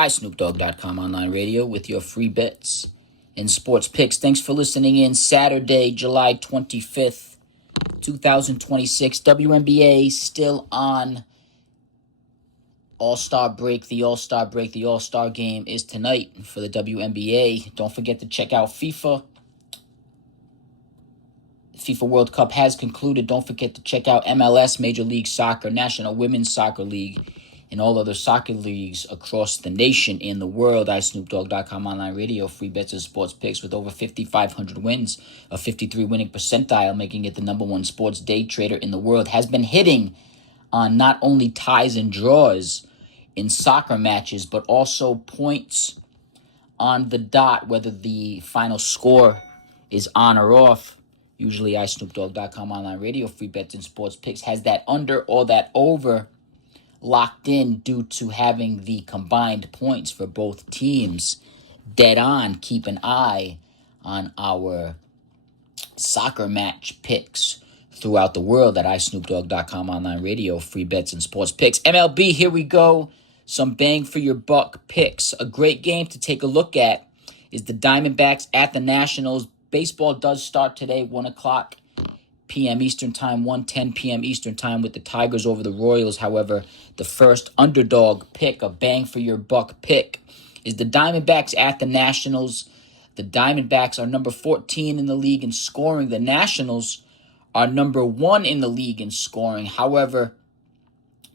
iSnoopDogg.com online radio with your free bets and sports picks. Thanks for listening in. Saturday, July 25th, 2026. WNBA still on All-Star break. The All-Star game is tonight for the WNBA. Don't forget to check out FIFA. FIFA World Cup has concluded. Don't forget to check out MLS, Major League Soccer, National Women's Soccer League, and all other soccer leagues across the nation and the world. iSnoopDogg.com online radio, free bets and sports picks with over 5,500 wins, a 53 winning percentile, making it the number one sports day trader in the world. Has been hitting on not only ties and draws in soccer matches, but also points on the dot, whether the final score is on or off. Usually iSnoopDogg.com online radio, free bets and sports picks has that under or that over locked in due to having the combined points for both teams dead on. Keep an eye on our soccer match picks throughout the world at iSnoopDogg.com online radio, free bets and sports picks. MLB, here we go. Some bang for your buck picks. A great game to take a look at is the Diamondbacks at the Nationals. Baseball does start today, 1 o'clock p.m. Eastern Time, 1:10 p.m. Eastern Time with the Tigers over the Royals. However, the first underdog pick, a bang-for-your-buck pick, is the Diamondbacks at the Nationals. The Diamondbacks are number 14 in the league in scoring. The Nationals are number 1 in the league in scoring. However,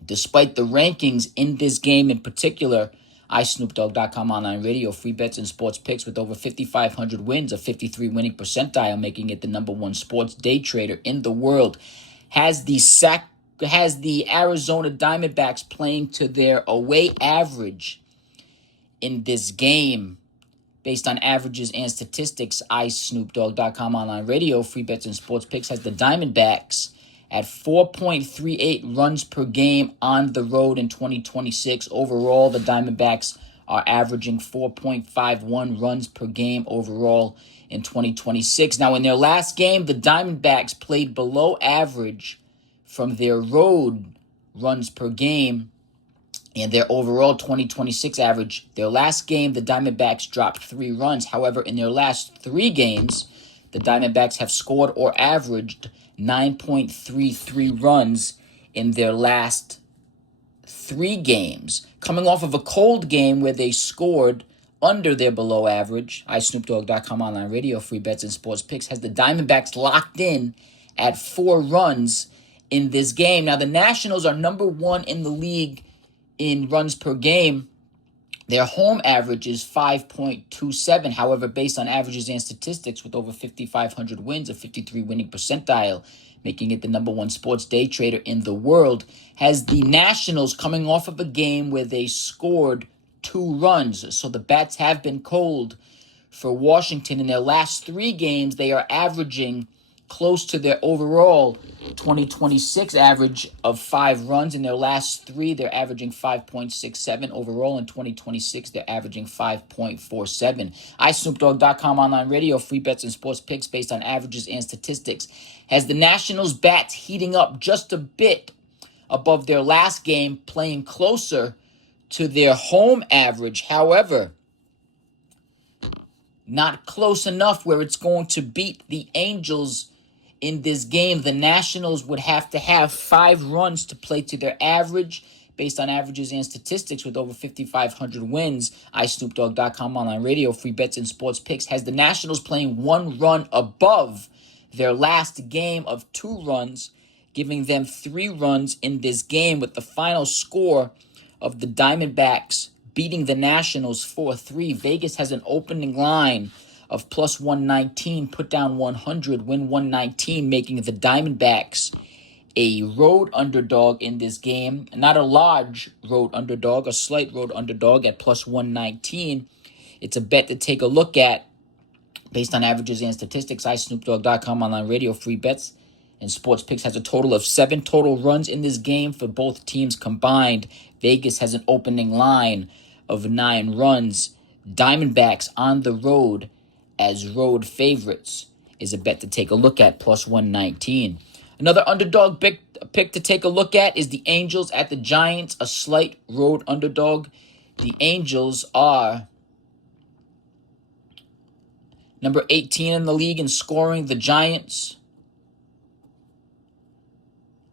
despite the rankings in this game in particular, iSnoopDogg.com online radio, free bets and sports picks with over 5,500 wins, a 53 winning percentile, making it the number one sports day trader in the world. Has the Arizona Diamondbacks playing to their away average in this game based on averages and statistics. iSnoopDogg.com online radio, free bets and sports picks has the Diamondbacks at 4.38 runs per game on the road in 2026. Overall, the Diamondbacks are averaging 4.51 runs per game overall in 2026. Now, in their last game, the Diamondbacks played below average from their road runs per game and their overall 2026 average. Their last game, the Diamondbacks dropped 3 runs. However, in their last 3 games, the Diamondbacks have scored or averaged 9.33 runs in their last 3 games. Coming off of a cold game where they scored under their below average, iSnoopDogg.com online radio, free bets and sports picks has the Diamondbacks locked in at 4 runs in this game. Now, the Nationals are number 1 in the league in runs per game. Their home average is 5.27. However, based on averages and statistics with over 5,500 wins, a 53 winning percentile, making it the number one sports day trader in the world, has the Nationals coming off of a game where they scored 2 runs. So the bats have been cold for Washington. In their last 3 games, they are averaging close to their overall 2026 average of 5 runs. In their last 3, they're averaging 5.67. Overall in 2026, they're averaging 5.47. iSnoopDogg.com online radio, free bets and sports picks based on averages and statistics has the Nationals bats heating up just a bit above their last game, playing closer to their home average. However, not close enough where it's going to beat the Angels in this game. The Nationals would have to have 5 runs to play to their average based on averages and statistics with over 5,500 wins. iSnoopDogg.com online radio, free bets and sports picks has the Nationals playing 1 run above their last game of 2 runs, giving them 3 runs in this game, with the final score of the Diamondbacks beating the Nationals 4-3. Vegas has an opening line of plus 119, put down 100, win 119, making the Diamondbacks a road underdog in this game. Not a large road underdog, a slight road underdog at plus 119. It's a bet to take a look at based on averages and statistics. iSnoopDogg.com online radio, free bets and sports picks has a total of 7 total runs in this game for both teams combined. Vegas has an opening line of 9 runs. Diamondbacks on the road as road favorites is a bet to take a look at, plus 119. Another underdog pick to take a look at is the Angels at the Giants, a slight road underdog The Angels are number 18 in the league in scoring. The Giants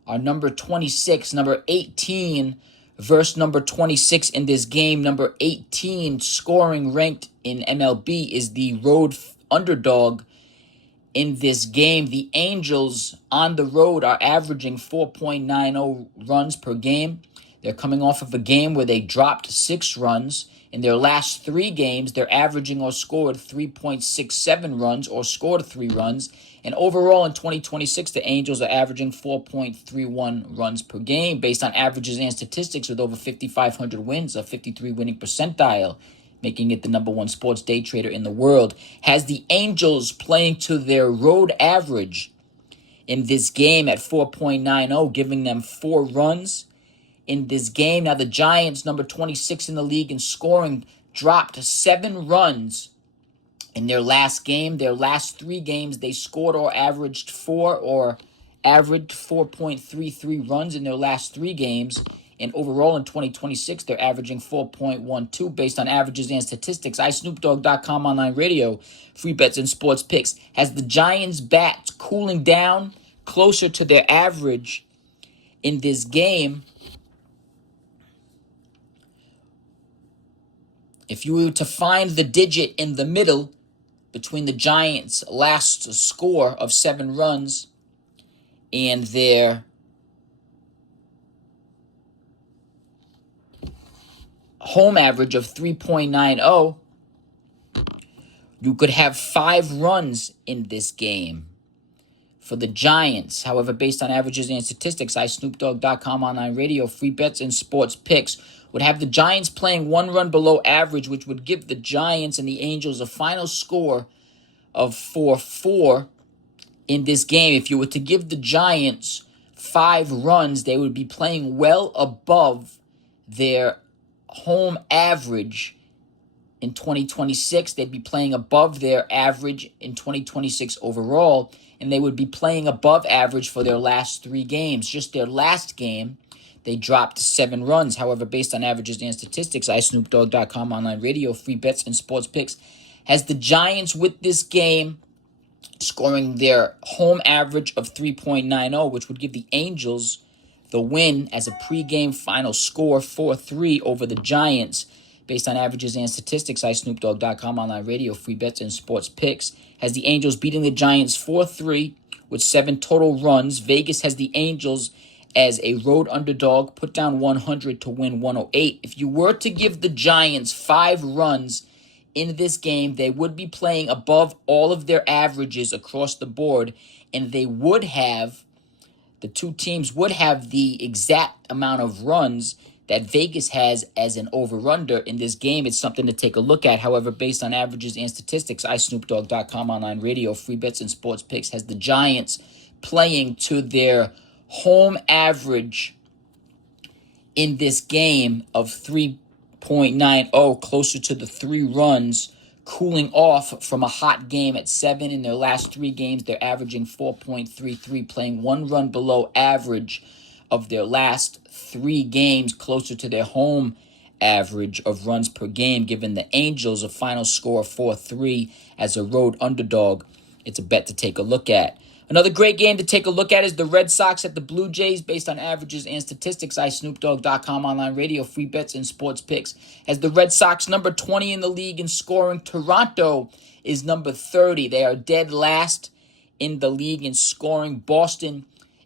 are number 26. Number 18 versus number 26 in this game. Number 18 scoring ranked in MLB is the road underdog in this game. The Angels on the road are averaging 4.90 runs per game. They're coming off of a game where they dropped 6 runs. In their last 3 games, they're averaging or scored 3.67 runs or scored 3 runs. And overall in 2026, the Angels are averaging 4.31 runs per game based on averages and statistics with over 5,500 wins, a 53 winning percentile, making it the number 1 sports day trader in the world. Has the Angels playing to their road average in this game at 4.90, giving them 4 runs in this game. Now the Giants, number 26 in the league in scoring, dropped 7 runs in their last game. Their last 3 games, they scored or averaged 4.33 runs in their last 3 games. And overall in 2026, they're averaging 4.12 based on averages and statistics. iSnoopDogg.com online radio, free bets and sports picks. Has the Giants' bats cooling down closer to their average in this game? If you were to find the digit in the middle between the Giants' last score of 7 runs and their home average of 3.90, you could have 5 runs in this game for the Giants. However, based on averages and statistics, iSnoopDogg.com online radio, free bets and sports picks would have the Giants playing 1 run below average, which would give the Giants and the Angels a final score of 4-4 in this game. If you were to give the Giants 5 runs, they would be playing well above their home average in 2026. They'd be playing above their average in 2026 overall, and they would be playing above average for their last 3 games. Just their last game, they dropped 7 runs. However, based on averages and statistics, iSnoopDogg.com online radio, free bets and sports picks, has the Giants with this game scoring their home average of 3.90, which would give the Angels the win as a pregame final score 4-3 over the Giants. Based on averages and statistics, iSnoopDogg.com online radio, free bets and sports picks, has the Angels beating the Giants 4-3 with 7 total runs. Vegas has the Angels as a road underdog, put down 100 to win 108. If you were to give the Giants 5 runs in this game, they would be playing above all of their averages across the board, and they would have, the 2 teams would have the exact amount of runs that Vegas has as an over-under in this game. It's something to take a look at. However, based on averages and statistics, iSnoopDogg.com online radio, free bets and sports picks, has the Giants playing to their home average in this game of 3.90, closer to the 3 runs, cooling off from a hot game at 7. In their last 3 games, they're averaging 4.33, playing 1 run below average of their last 3 games, closer to their home average of runs per game, giving the Angels a final score of 4-3 as a road underdog. It's a bet to take a look at. Another great game to take a look at is the Red Sox at the Blue Jays. Based on averages and statistics, iSnoopDogg.com online radio, free bets and sports picks, as the Red Sox number 20 in the league in scoring. Toronto is number 30. They are dead last in the league in scoring. Boston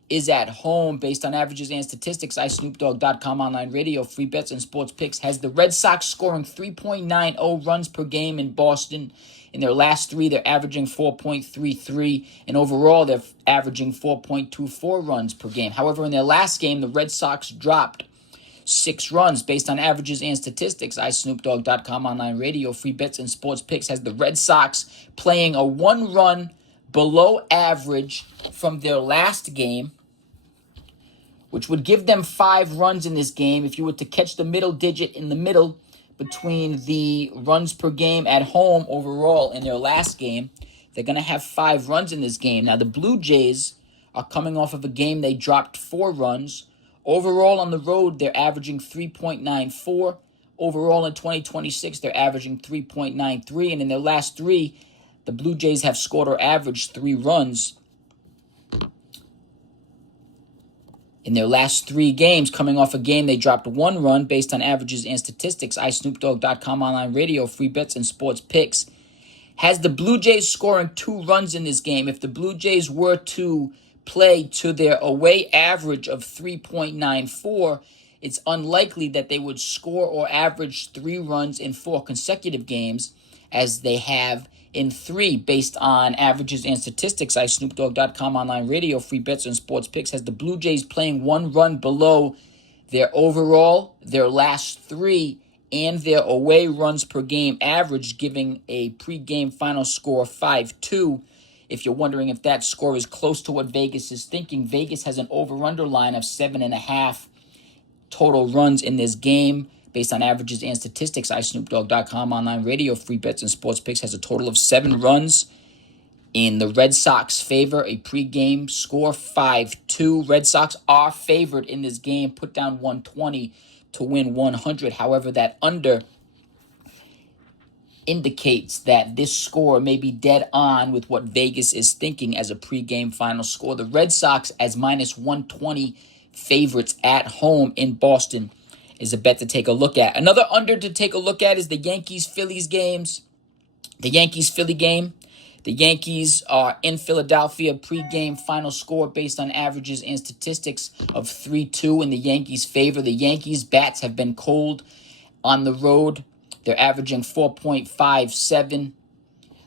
is at home. Based on averages and statistics, iSnoopDogg.com online radio, free bets and sports picks, has the Red Sox scoring 3.90 runs per game in Boston. In their last 3, they're averaging 4.33, and overall, they're averaging 4.24 runs per game. However, in their last game, the Red Sox dropped 6 runs. Based on averages and statistics, iSnoopDogg.com online radio, free bets and sports picks, has the Red Sox playing a 1 run below average from their last game, which would give them 5 runs in this game. If you were to catch the middle digit in the middle between the runs per game at home overall in their last game, they're going to have 5 runs in this game. Now, the Blue Jays are coming off of a game they dropped 4 runs. Overall on the road, they're averaging 3.94. Overall in 2026, they're averaging 3.93, and in their last three, the Blue Jays have scored or averaged 3 runs. In their last 3 games, coming off a game, they dropped 1 run based on averages and statistics. iSnoopDogg.com online radio, free bets and sports picks. Has the Blue Jays scoring 2 runs in this game? If the Blue Jays were to play to their away average of 3.94, it's unlikely that they would score or average 3 runs in 4 consecutive games, as they have in 3 based on averages and statistics. iSnoopDogg.com online radio, free bets and sports picks has the Blue Jays playing 1 run below their overall, their last 3, and their away runs per game average, giving a pregame final score 5-2. If you're wondering if that score is close to what Vegas is thinking, Vegas has an over-under line of 7.5 total runs in this game based on averages and statistics. iSnoopDogg.com online radio, free bets and sports picks has a total of 7 runs in the Red Sox favor, a pregame score 5-2. Red Sox are favored in this game, put down 120 to win 100. However, that under indicates that this score may be dead on with what Vegas is thinking as a pregame final score. The Red Sox as minus 120 favorites at home in Boston is a bet to take a look at. Another under to take a look at is the Yankees-Phillies games. The Yankees-Philly game. The Yankees are in Philadelphia, pregame final score based on averages and statistics of 3-2 in the Yankees' favor. The Yankees' bats have been cold on the road. They're averaging 4.57.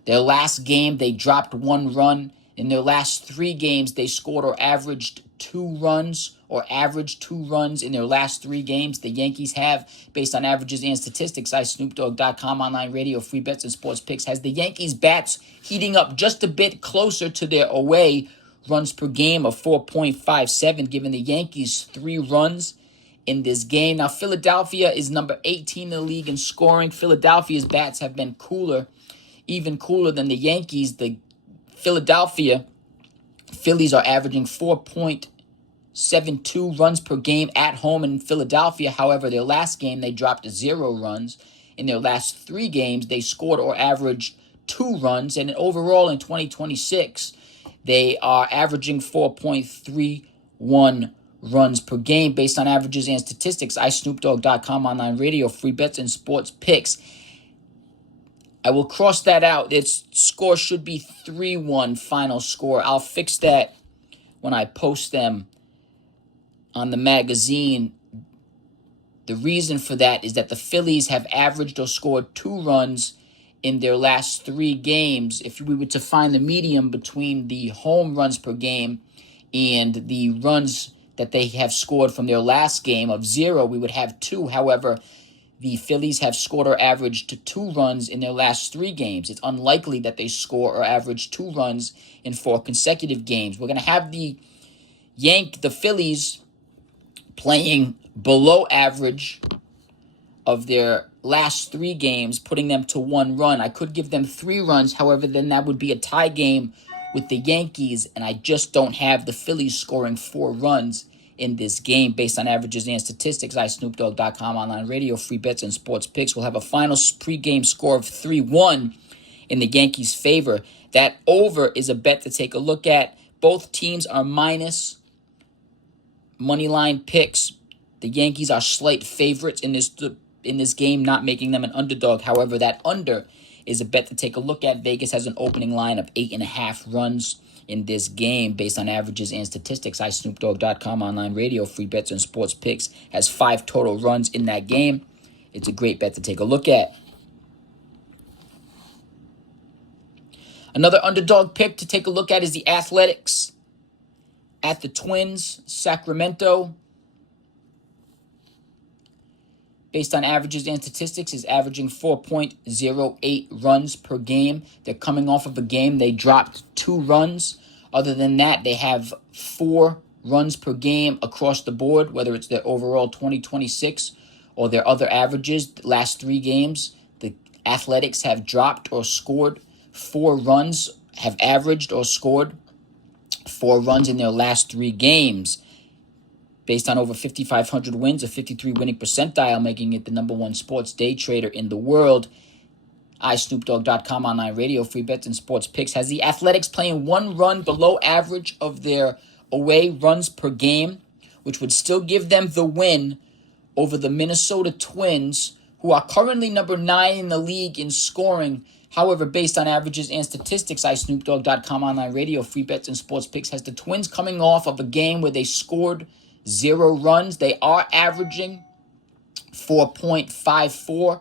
Their last game, they dropped 1 run. In their last 3 games, they scored or averaged 2 runs or averaged 2 runs in their last 3 games. The Yankees have, based on averages and statistics, iSnoopDogg.com online radio, free bets and sports picks, has the Yankees bats heating up just a bit closer to their away runs per game of 4.57, giving the Yankees 3 runs in this game. Now, Philadelphia is number 18 in the league in scoring. Philadelphia's bats have been cooler, even cooler than the Yankees. The Philadelphia Phillies are averaging 4.72 runs per game at home in Philadelphia. However, their last game, they dropped 0 runs. In their last 3 games, they scored or averaged 2 runs. And overall in 2026, they are averaging 4.31 runs per game based on averages and statistics. iSnoopDogg.com online radio, free bets and sports picks. I will cross that out. Its score should be 3-1 final score. I'll fix that when I post them on the magazine. The reason for that is that the Phillies have averaged or scored 2 runs in their last 3 games. If we were to find the medium between the home runs per game and the runs that they have scored from their last game of 0, we would have 2. However, the Phillies have scored or averaged 2 runs in their last 3 games. It's unlikely that they score or average 2 runs in 4 consecutive games. We're going to have the Phillies playing below average of their last 3 games, putting them to 1 run. I could give them 3 runs. However, then that would be a tie game with the Yankees, and I just don't have the Phillies scoring 4 runs in this game based on averages and statistics. iSnoopDogg.com online radio, free bets and sports picks will have a final pregame score of 3-1 in the Yankees' favor. That over is a bet to take a look at. Both teams are minus money line picks. The Yankees are slight favorites in this game, not making them an underdog. However, that under is a bet to take a look at. Vegas has an opening line of 8.5 runs in this game based on averages and statistics. iSnoopDogg.com online radio, free bets and sports picks has 5 total runs in that game. It's a great bet to take a look at. Another underdog pick to take a look at is the Athletics at the Twins, Sacramento. Based on averages and statistics, is averaging 4.08 runs per game. They're coming off of a game they dropped 2 runs. Other than that, they have 4 runs per game across the board, whether it's their overall 2026 or their other averages. The last 3 games, the Athletics have dropped or scored 4 runs, have averaged or scored 4 runs in their last 3 games. based on over 5,500 wins, a 53 winning percentile, making it the number one sports day trader in the world. iSnoopDogg.com online radio, free bets and sports picks, has the Athletics playing 1 run below average of their away runs per game, which would still give them the win over the Minnesota Twins, who are currently number 9 in the league in scoring. However, based on averages and statistics, iSnoopDogg.com online radio, free bets and sports picks, has the Twins coming off of a game where they scored 0 runs. They are averaging 4.54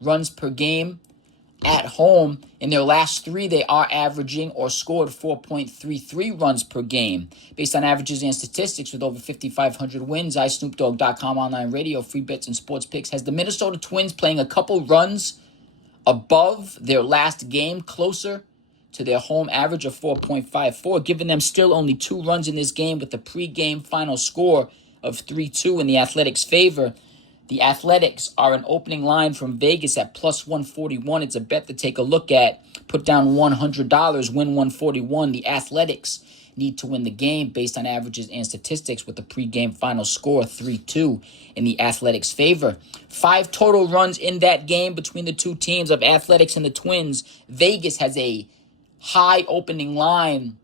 runs per game at home. In their last 3, they are averaging or scored 4.33 runs per game. Based on averages and statistics with over 5,500 wins, iSnoopDogg.com online radio, free bets and sports picks, has the Minnesota Twins playing a couple runs above their last game, closer to their home average of 4.54, giving them still only 2 runs in this game with the pregame final score of 3-2 in the Athletics' favor. The Athletics are an opening line from Vegas at plus 141. It's a bet to take a look at. Put down $100, win 141. The Athletics need to win the game based on averages and statistics with the pregame final score 3-2 in the Athletics' favor. 5 total runs in that game between the two teams of Athletics and the Twins. Vegas has a high opening line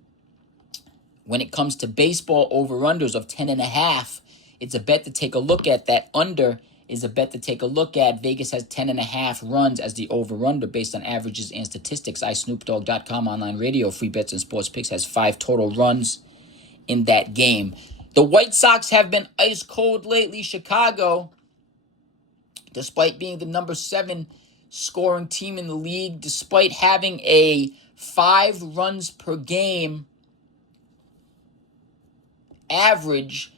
when it comes to baseball over-unders of 10.5. It's a bet to take a look at. That under is a bet to take a look at. Vegas has 10.5 runs as the over-under based on averages and statistics. iSnoopDogg.com online radio, free bets and sports picks, has 5 total runs in that game. The White Sox have been ice cold lately. Chicago, despite being the number 7 scoring team in the league, despite having a 5 runs per game average,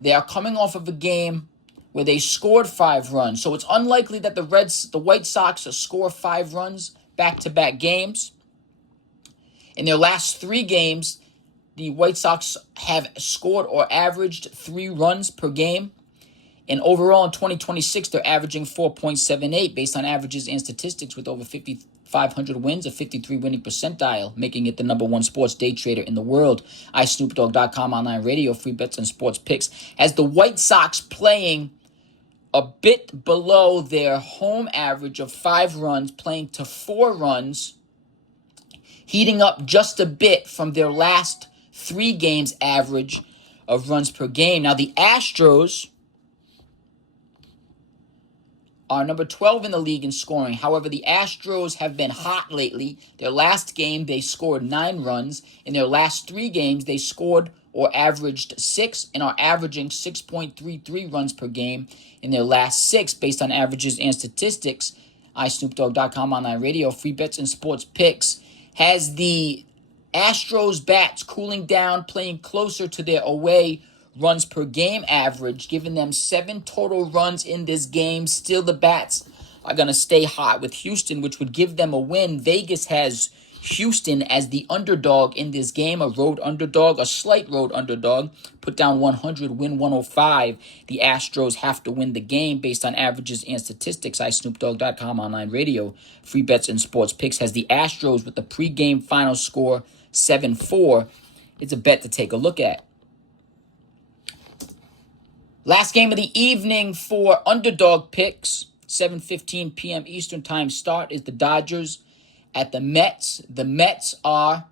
they are coming off of a game where they scored 5 runs. So it's unlikely that the White Sox will score 5 runs back-to-back games. In their last 3 games, the White Sox have scored or averaged 3 runs per game. And overall in 2026, they're averaging 4.78 based on averages and statistics with over 5,500 wins, a 53 winning percentile, making it the number 1 sports day trader in the world. iSnoopDogg.com online radio, free bets and sports picks, has the White Sox playing a bit below their home average of 5 runs, playing to 4 runs, heating up just a bit from their last 3 games average of runs per game. Now, the Astros are number 12 in the league in scoring. However, the Astros have been hot lately. Their last game, they scored 9 runs. In their last 3 games, they scored or averaged 6 and are averaging 6.33 runs per game in their last 6 based on averages and statistics. iSnoopDogg.com online radio, free bets and sports picks, has the Astros bats cooling down, playing closer to their away runs per game average, giving them 7 total runs in this game. Still, the bats are going to stay hot with Houston, which would give them a win. Vegas has Houston as the underdog in this game, a road underdog, a slight road underdog. Put down 100, win 105. The Astros have to win the game based on averages and statistics. iSnoopDogg.com online radio, free bets and sports picks, has the Astros with the pregame final score 7-4. It's a bet to take a look at. Last game of the evening for underdog picks, 7:15 p.m. Eastern Time start, is the Dodgers at the Mets. The Mets are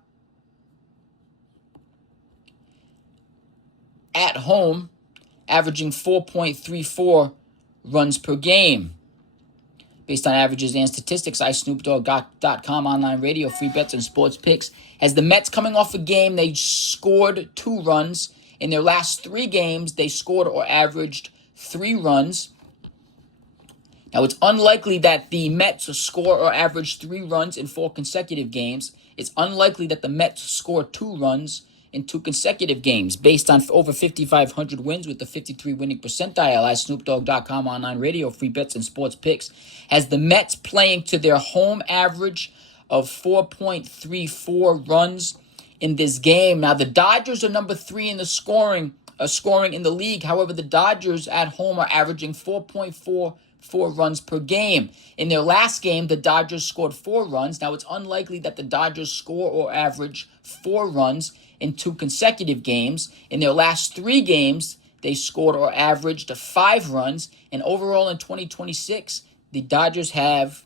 at home, averaging 4.34 runs per game. Based on averages and statistics, iSnoopDogg.com online radio, free bets and sports picks, has the Mets coming off a game they scored 2 runs. In their last 3 games, they scored or averaged 3 runs. Now, it's unlikely that the Mets will score or average 3 runs in 4 consecutive games. It's unlikely that the Mets score 2 runs in 2 consecutive games. Based on over 5,500 wins with the 53 winning percentile, iSnoopDogg.com online radio, free bets and sports picks, has the Mets playing to their home average of 4.34 runs in this game. Now, the Dodgers are number 3 in the scoring in the league. However, the Dodgers at home are averaging 4.44 runs per game. In their last game, the Dodgers scored 4 runs. Now, it's unlikely that the Dodgers score or average 4 runs in 2 consecutive games. In their last 3 games, they scored or averaged 5 runs. And overall in 2026, the Dodgers have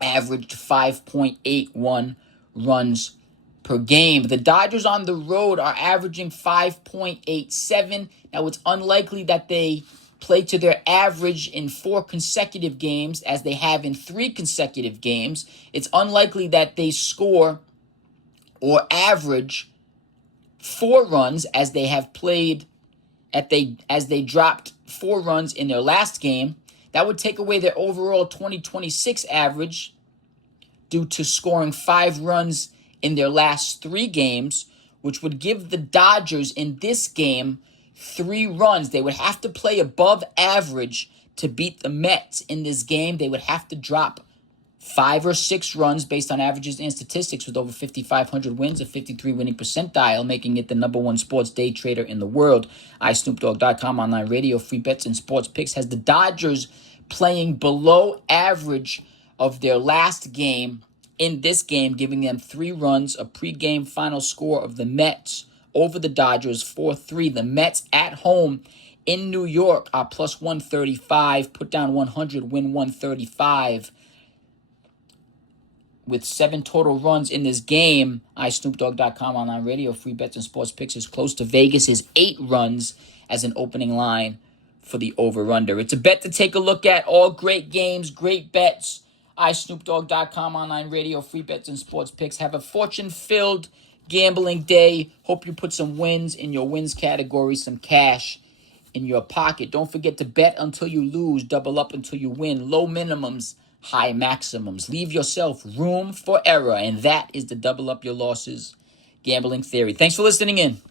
averaged 5.81 runs per game. The Dodgers on the road are averaging 5.87. Now, it's unlikely that they play to their average in 4 consecutive games as they have in 3 consecutive games. It's unlikely that they score or average 4 runs as they have played as they dropped 4 runs in their last game. That would take away their overall 2026 average due to scoring 5 runs in their last 3 games, which would give the Dodgers in this game 3 runs. They would have to play above average to beat the Mets in this game. They would have to drop 5 or 6 runs based on averages and statistics with over 5,500 wins, a 53 winning percentile, making it the #1 sports day trader in the world. iSnoopDogg.com online radio, free bets and sports picks has the Dodgers playing below average of their last game in this game, giving them 3 runs. A pregame final score of the Mets over the Dodgers, 4-3. The Mets at home in New York are plus 135. Put down 100, win 135. With 7 total runs in this game, iSnoopDogg.com online radio, free bets and sports picks is close to Vegas is 8 runs as an opening line for the over-under. It's a bet to take a look at. All great games, great bets. iSnoopDogg.com online radio, free bets and sports picks. Have a fortune-filled gambling day. Hope you put some wins in your wins category, some cash in your pocket. Don't forget to bet until you lose, double up until you win. Low minimums, high maximums. Leave yourself room for error, and that is the double up your losses gambling theory. Thanks for listening in.